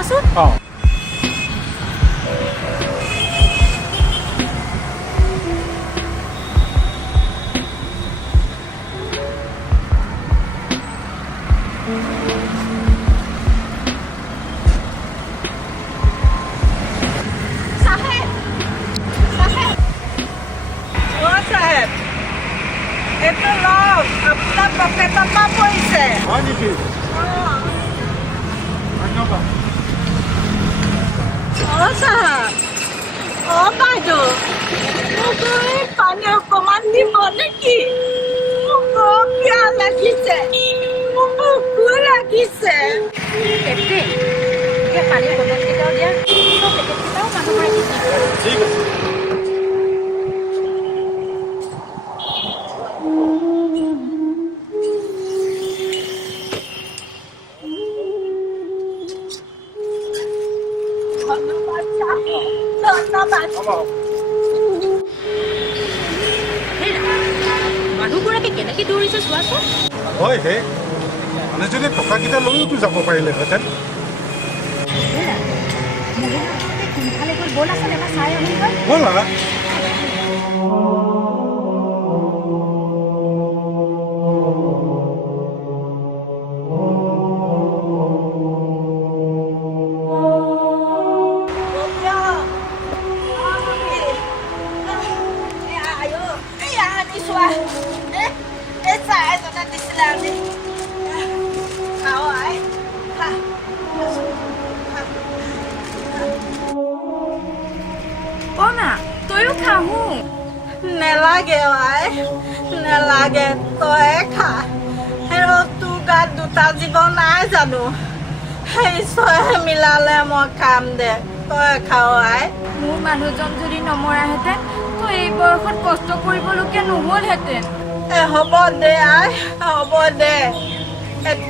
চোৱাচোন হয় নেকি ধন্যবাদ বাইদেউ মোক পানী অকণমান দিব নেকি মোক বৰ পিয়াহ লাগিছে মোক ভোকো লাগিছে পানী বটলকেইটাও দিয়া পেকেটকেইটাও মানুহ মাৰি ঠিক আছে মানুহগৰাকী কেনেকৈ দৌৰিছে চোৱাচোন হয় হে মানুহজনে টকাকেইটা লৈওতো যাব পাৰিলেহেঁতেন কোনফালে গ'ল ব'ল আচলতে এবাৰ চাই আহিমগৈ ব'লা তইও খাহো নেলাগে নেলাগে তই খা হেৰ তোৰ গাত দুটা জীৱ নাই জানো সেই ছয় মিলালে মই খাম দে তই খাও মোৰ মানুহজন যদি নমৰাহেঁতেন তই এই বয়সত কষ্ট কৰিবলগীয়া নহ'লহেঁতেন হ'ব দে হ'ব দে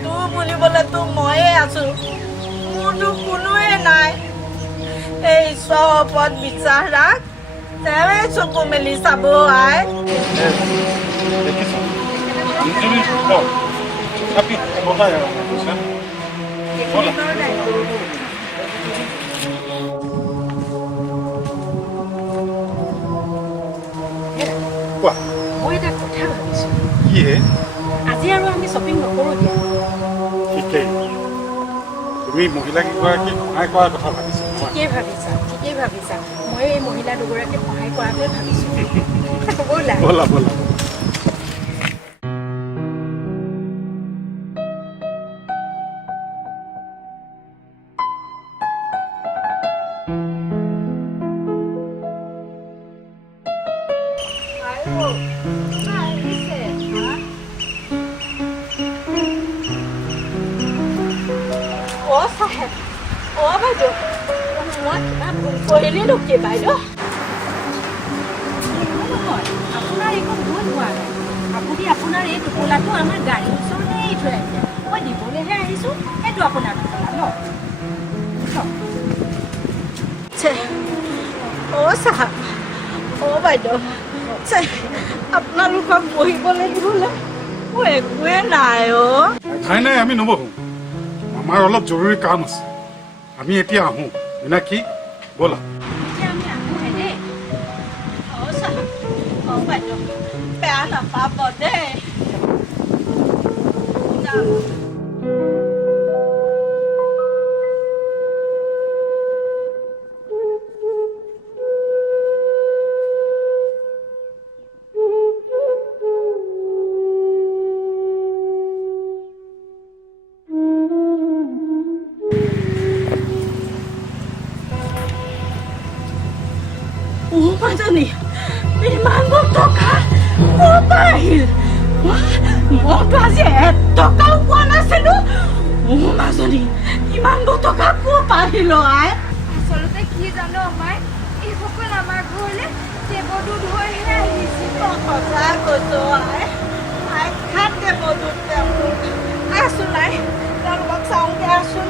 তোৰ বুলিবলেতো ময়ে আছো মোৰতো কোনোৱে নাই এই ঈশ্বৰৰ ওপৰত বিশ্বাস ৰাখ তেৱে চকু মেলি চাব দেখিছ অঞ্জলি আপনি কোথায় বুঝছেন বলা কোৱা মই এটা কথা ভাবিছোঁ কি হে আজি আৰু আমি শ্বপিং নকৰোঁ দিয়া ঠিকেই তুমি মহিলাকেইগৰাকীক সহায় কৰাৰ কথা ভাবিছা ঠিকেই ভাবিছা মই এই মহিলা দুগৰাকীক সহায় কৰাটোৱে ভাবিছোঁ ব'লা ব'লা ব'লা বাইদেউ মই কিবা ভুল কৰিলোঁ কি বাইদেউ আপোনাৰ একো ভুল হোৱা নাই আপুনি আপোনাৰ এই টোপোলাটো আমাৰ গাড়ীৰ ওচৰতে এৰি থৈ আহিছে মই দিবলৈহে আহিছোঁ সেইটো আপোনাৰ টোপোলা ন চাহাব বাইদেউ আপোনালোকক বহিবলৈ দিবলৈ মোৰ একোৱে নাই ঠাই নাই আমি নবহো আমাৰ অলপ জৰুৰী কাম আছে আমি এতিয়া আহোঁ মিনাক্ষী ব'লা বাইদেউ বেয়া নাপাব দেই মাজনী ইমানবোৰ টকা ক'ৰ পৰা আহিল মইতো আজি 1 টকাও পোৱা নাছিলো মাজনী ইমানবোৰ টকা ক'ৰ পৰা আহিল আচলতে কি জানো আমাৰ এইসকল আমাৰ ঘৰলৈ দেৱদূত হৈহে আহিছিল সঁচা কৈছো খাদ্য দেৱদূত তেওঁলোক আছোন তেওঁলোকক চাওঁগে আছোন